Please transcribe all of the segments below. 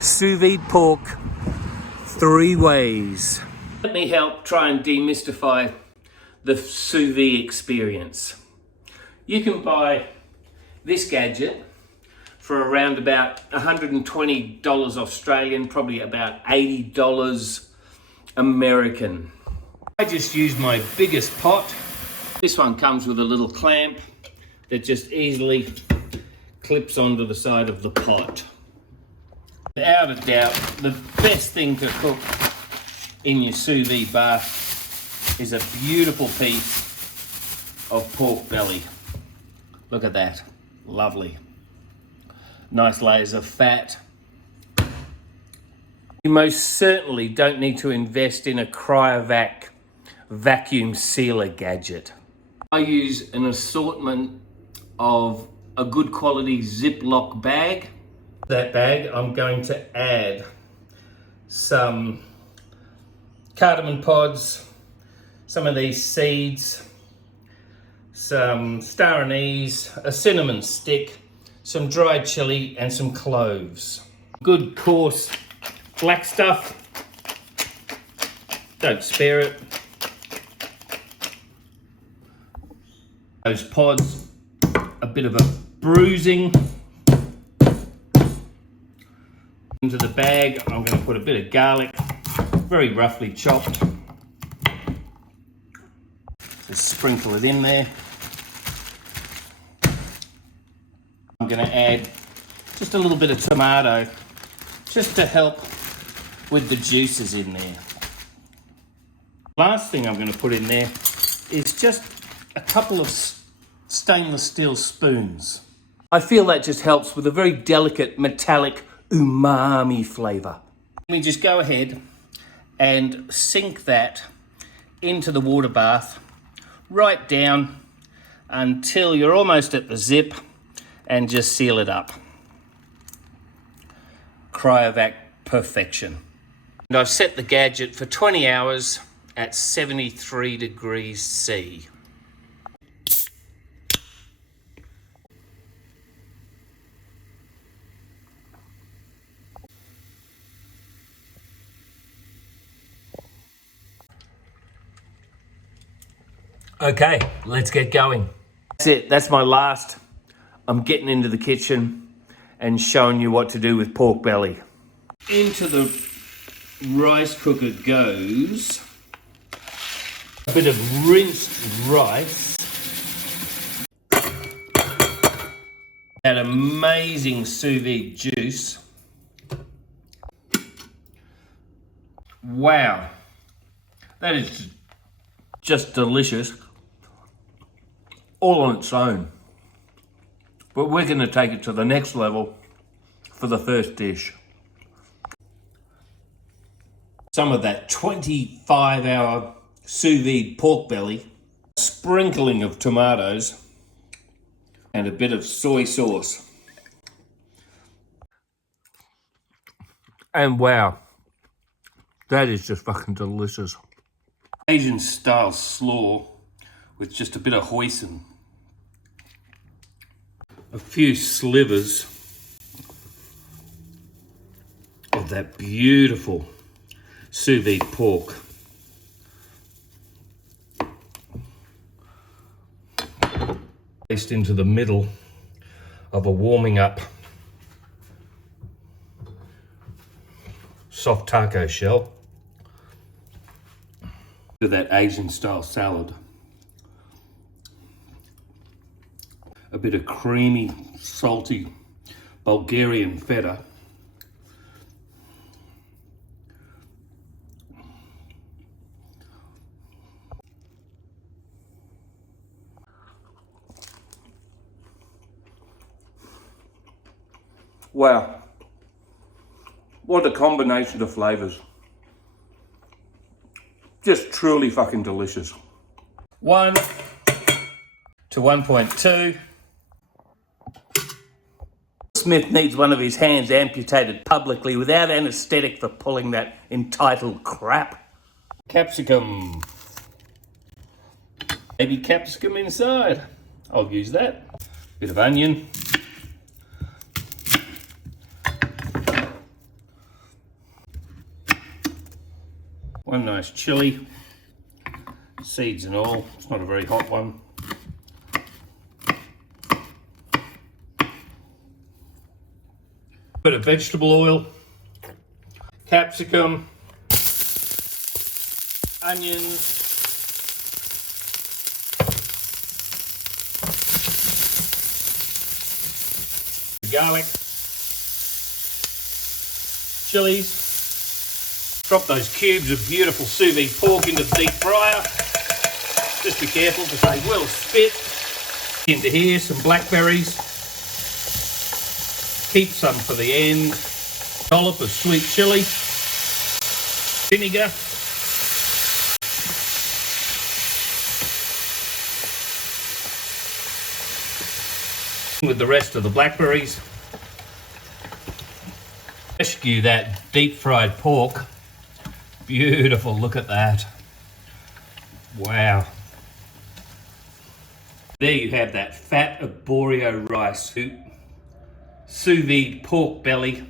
Sous vide pork 3 ways. Let me help try and demystify the sous vide experience. You can buy this gadget for around about $120 Australian, probably about $80 American. I just use my biggest pot. This one comes with a little clamp that just easily clips onto the side of the pot. Without a doubt, the best thing to cook in your sous vide bath is a beautiful piece of pork belly. Look at that, lovely. Nice layers of fat. You most certainly don't need to invest in a cryovac vacuum sealer gadget. I use an assortment of a good quality Ziploc bag. That bag, I'm going to add some cardamom pods, some of these seeds, some star anise, a cinnamon stick, some dried chili, and some cloves. Good coarse black stuff. Don't spare it. Those pods, a bit of a bruising. Into the bag, I'm going to put a bit of garlic, very roughly chopped. Just sprinkle it in there. I'm going to add just a little bit of tomato, just to help with the juices in there. Last thing I'm going to put in there is just a couple of stainless steel spoons. I feel that just helps with a very delicate metallic umami flavour. Let me just go ahead and sink that into the water bath right down until you're almost at the zip and just seal it up. Cryovac perfection. And I've set the gadget for 20 hours at 73 degrees C. Okay, let's get going. That's it, that's my last. I'm getting into the kitchen and showing you what to do with pork belly. Into the rice cooker goes a bit of rinsed rice. That amazing sous vide juice. Wow, that is just delicious. All on its own. But we're going to take it to the next level for the first dish. Some of that 25-hour sous vide pork belly, a sprinkling of tomatoes, and a bit of soy sauce. And wow, that is just fucking delicious. Asian style slaw with just a bit of hoisin. A few slivers of that beautiful sous vide pork. Placed into the middle of a warming up soft taco shell. With that Asian style salad. A bit of creamy, salty Bulgarian feta. Wow, what a combination of flavors. Just truly fucking delicious. 1 to 1.2. Smith needs one of his hands amputated publicly without anaesthetic for pulling that entitled crap. Capsicum. Maybe capsicum inside. I'll use that. Bit of onion. One nice chili, seeds and all. It's not a very hot one. Bit of vegetable oil, capsicum, onions, garlic, chilies. Drop those cubes of beautiful sous vide pork into the deep fryer. Just be careful because they will spit. Into here, some blackberries. Keep some for the end. Dollop of sweet chili. Vinegar. With the rest of the blackberries. Rescue that deep fried pork. Beautiful, look at that. Wow. There you have that fat arborio rice sous vide pork belly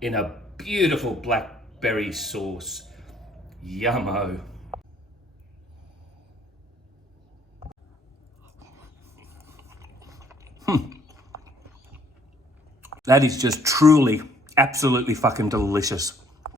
in a beautiful blackberry sauce. Yummo. That is just truly, absolutely fucking delicious.